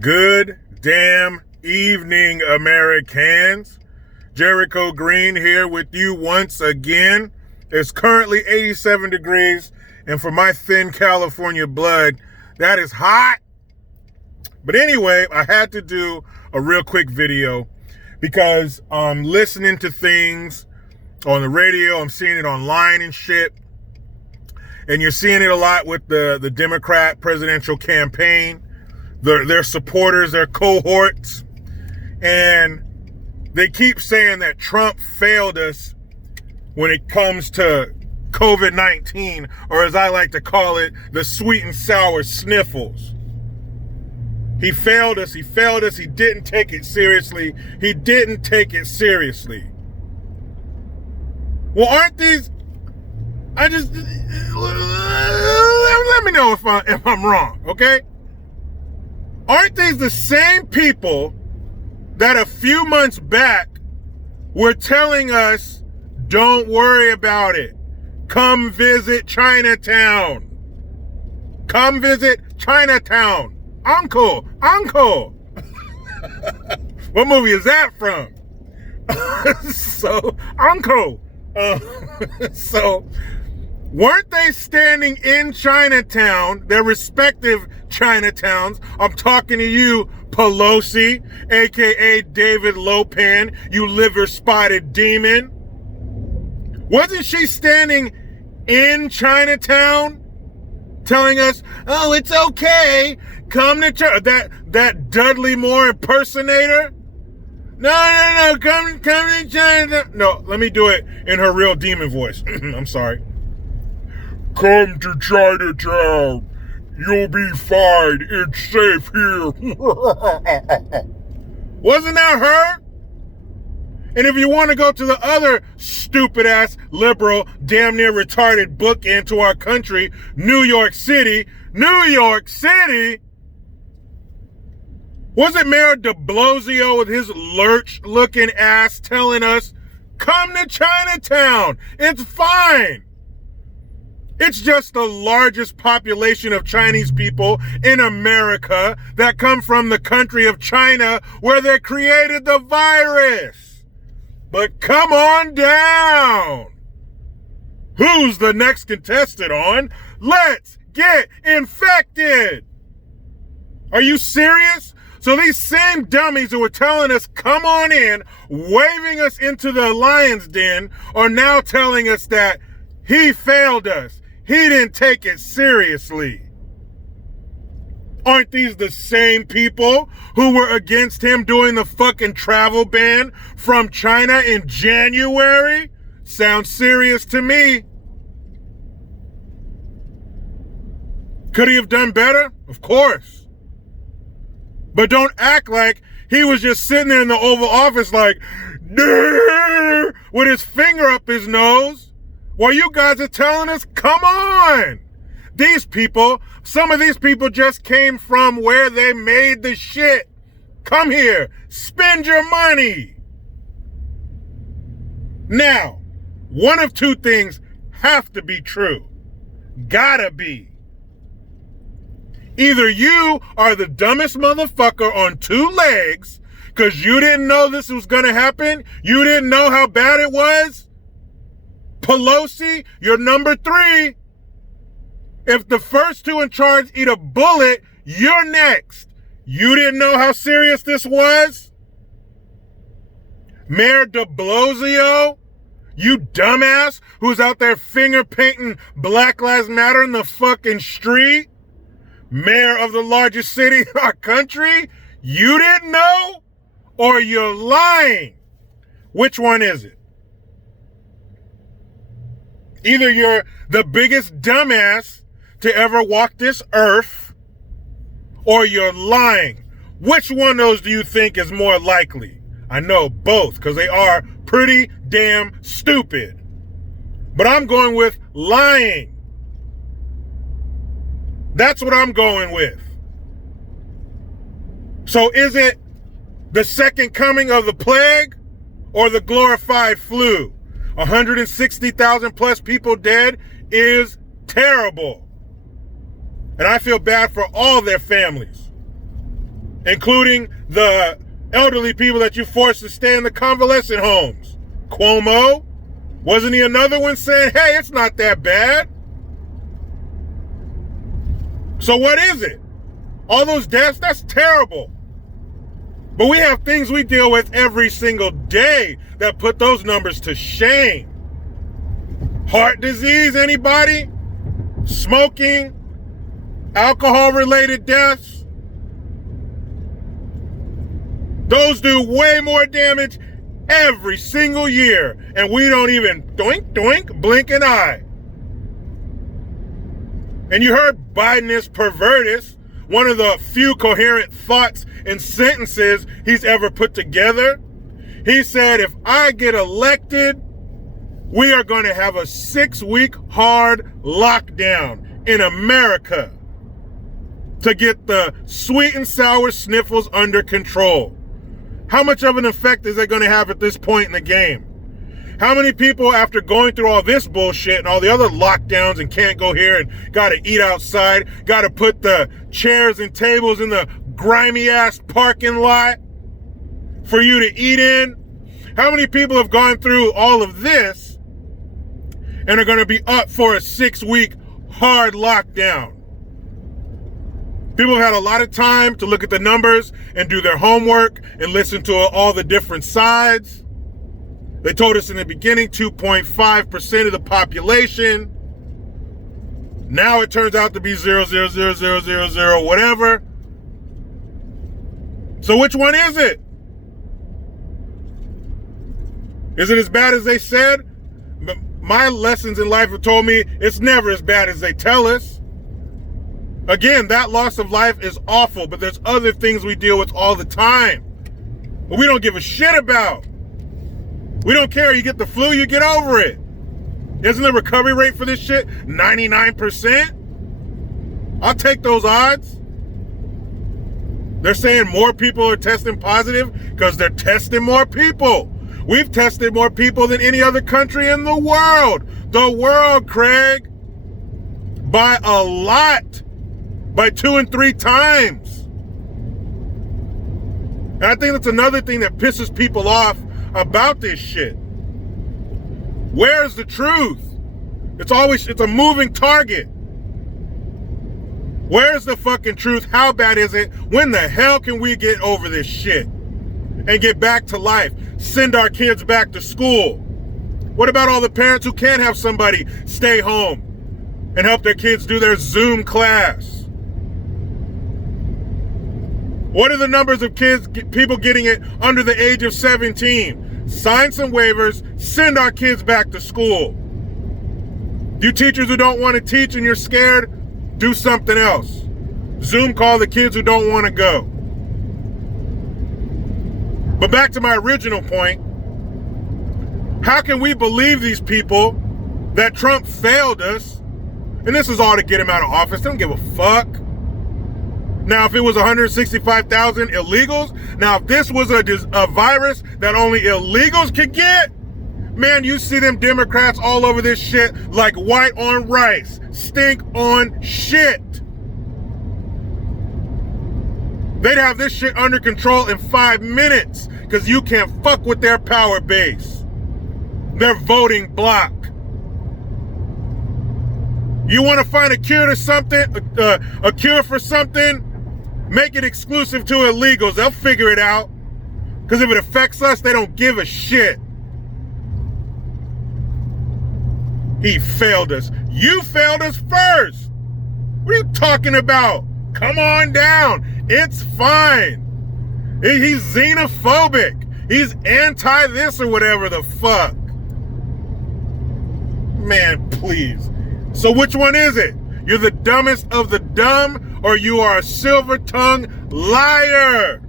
Good damn evening, Americans. Jericho Green here with you once again. It's currently 87 degrees, and for my thin California blood, that is hot. But anyway, I had to do a real quick video because I'm listening to things on the radio. I'm seeing it online and shit. And you're seeing it a lot with the Democrat presidential campaign. Their supporters, their cohorts, and they keep saying that Trump failed us when it comes to COVID-19, or as I like to call it, the sweet and sour sniffles. He failed us, he didn't take it seriously, Well, aren't these, let me know if I'm wrong, okay? Aren't these the same people that a few months back were telling us, don't worry about it. Come visit Chinatown. Come visit Chinatown. Uncle. What movie is that from? Uncle. So, weren't they standing in Chinatown, their respective Chinatowns? I'm talking to you, Pelosi, aka David Lopan, you liver-spotted demon. Wasn't she standing in Chinatown telling us, oh, it's okay, come to church? That Dudley Moore impersonator? No, come to Chinatown. No, let me do it in her real demon voice. I'm sorry. Come to Chinatown. You'll be fine. It's safe here. Wasn't that her? And if you want to go to the other stupid-ass, liberal, damn near retarded bookend to our country, New York City, was it Mayor de Blasio with his lurch-looking ass telling us, come to Chinatown. It's fine. It's just the largest population of Chinese people in America that come from the country of China where they created the virus. But come on down. Who's the next contestant on Let's Get Infected? Are you serious? So these same dummies who were telling us, come on in, waving us into the lion's den, are now telling us that he failed us. He didn't take it seriously. Aren't these the same people who were against him doing the fucking travel ban from China in January? Sounds serious to me. Could he have done better? Of course. But don't act like he was just sitting there in the Oval Office like, "Durr," with his finger up his nose. While you guys are telling us, come on. Some of these people just came from where they made the shit. Come here, spend your money. Now, one of two things have to be true. Gotta be. Either you are the dumbest motherfucker on two legs because you didn't know this was gonna happen, you didn't know how bad it was. Pelosi, you're number 3. If the first two in charge eat a bullet, you're next. You didn't know how serious this was? Mayor de Blasio, you dumbass who's out there finger painting Black Lives Matter in the fucking street? Mayor of the largest city in our country? You didn't know? Or you're lying? Which one is it? Either you're the biggest dumbass to ever walk this earth, or you're lying. Which one of those do you think is more likely? I know both, because they are pretty damn stupid. But I'm going with lying. That's what I'm going with. So is it the second coming of the plague or the glorified flu? 160,000 plus people dead is terrible. And I feel bad for all their families. including the elderly people that you forced to stay in the convalescent homes. Cuomo, wasn't he another one saying, hey, it's not that bad? So what is it? All those deaths, that's terrible. But we have things we deal with every single day that put those numbers to shame. Heart disease, anybody? Smoking, alcohol-related deaths. Those do way more damage every single year, and we don't even blink an eye. And you heard Bidenist pervertus, one of the few coherent thoughts and sentences he's ever put together. He said, if I get elected, we are going to have a 6-week hard lockdown in America to get the sweet and sour sniffles under control. How much of an effect is that going to have at this point in the game? How many people, after going through all this bullshit and all the other lockdowns and can't go here and got to eat outside, got to put the chairs and tables in the grimy ass parking lot for you to eat in? How many people have gone through all of this and are going to be up for a 6-week hard lockdown? People have had a lot of time to look at the numbers and do their homework and listen to all the different sides. They told us in the beginning 2.5% of the population. Now it turns out to be 0.00000 whatever. So which one is it? Is it as bad as they said? My lessons in life have told me it's never as bad as they tell us. Again, that loss of life is awful, but there's other things we deal with all the time. But we don't give a shit about. We don't care. You get the flu, you get over it. Isn't the recovery rate for this shit 99%? I'll take those odds. They're saying more people are testing positive because they're testing more people. We've tested more people than any other country in the world. The world, Craig. By a lot. By 2 and 3 times. And I think that's another thing that pisses people off about this shit. Where's the truth? It's a moving target. Where's the fucking truth? How bad is it? When the hell can we get over this shit and get back to life? Send our kids back to school. What about all the parents who can't have somebody stay home and help their kids do their Zoom class? What are the numbers of people getting it under the age of 17? Sign some waivers, send our kids back to school. You teachers who don't want to teach and you're scared, do something else. Zoom call the kids who don't want to go. But back to my original point, how can we believe these people that Trump failed us? And this is all to get him out of office. They don't give a fuck. Now, if it was 165,000 illegals, now if this was a virus that only illegals could get, man, you see them Democrats all over this shit like white on rice, stink on shit. They'd have this shit under control in 5 minutes because you can't fuck with their power base. Their voting bloc. You want to find a cure to something, a cure for something? Make it exclusive to illegals. They'll figure it out. Because if it affects us, they don't give a shit. He failed us. You failed us first. What are you talking about? Come on down. It's fine. He's xenophobic. He's anti this or whatever the fuck. Man, please. So which one is it? You're the dumbest of the dumb, or you are a silver-tongued liar.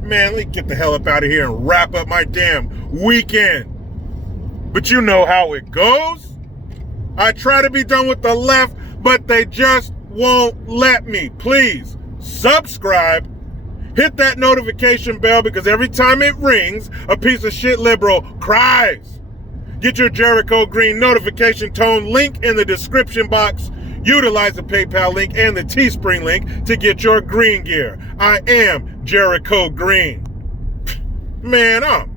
Man, let me get the hell up out of here and wrap up my damn weekend. But you know how it goes. I try to be done with the left, but they just won't let me. Please, subscribe. Hit that notification bell because every time it rings, a piece of shit liberal cries. Get your Jericho Green notification tone link in the description box. Utilize the PayPal link and the Teespring link to get your green gear. I am Jericho Green. Man, I'm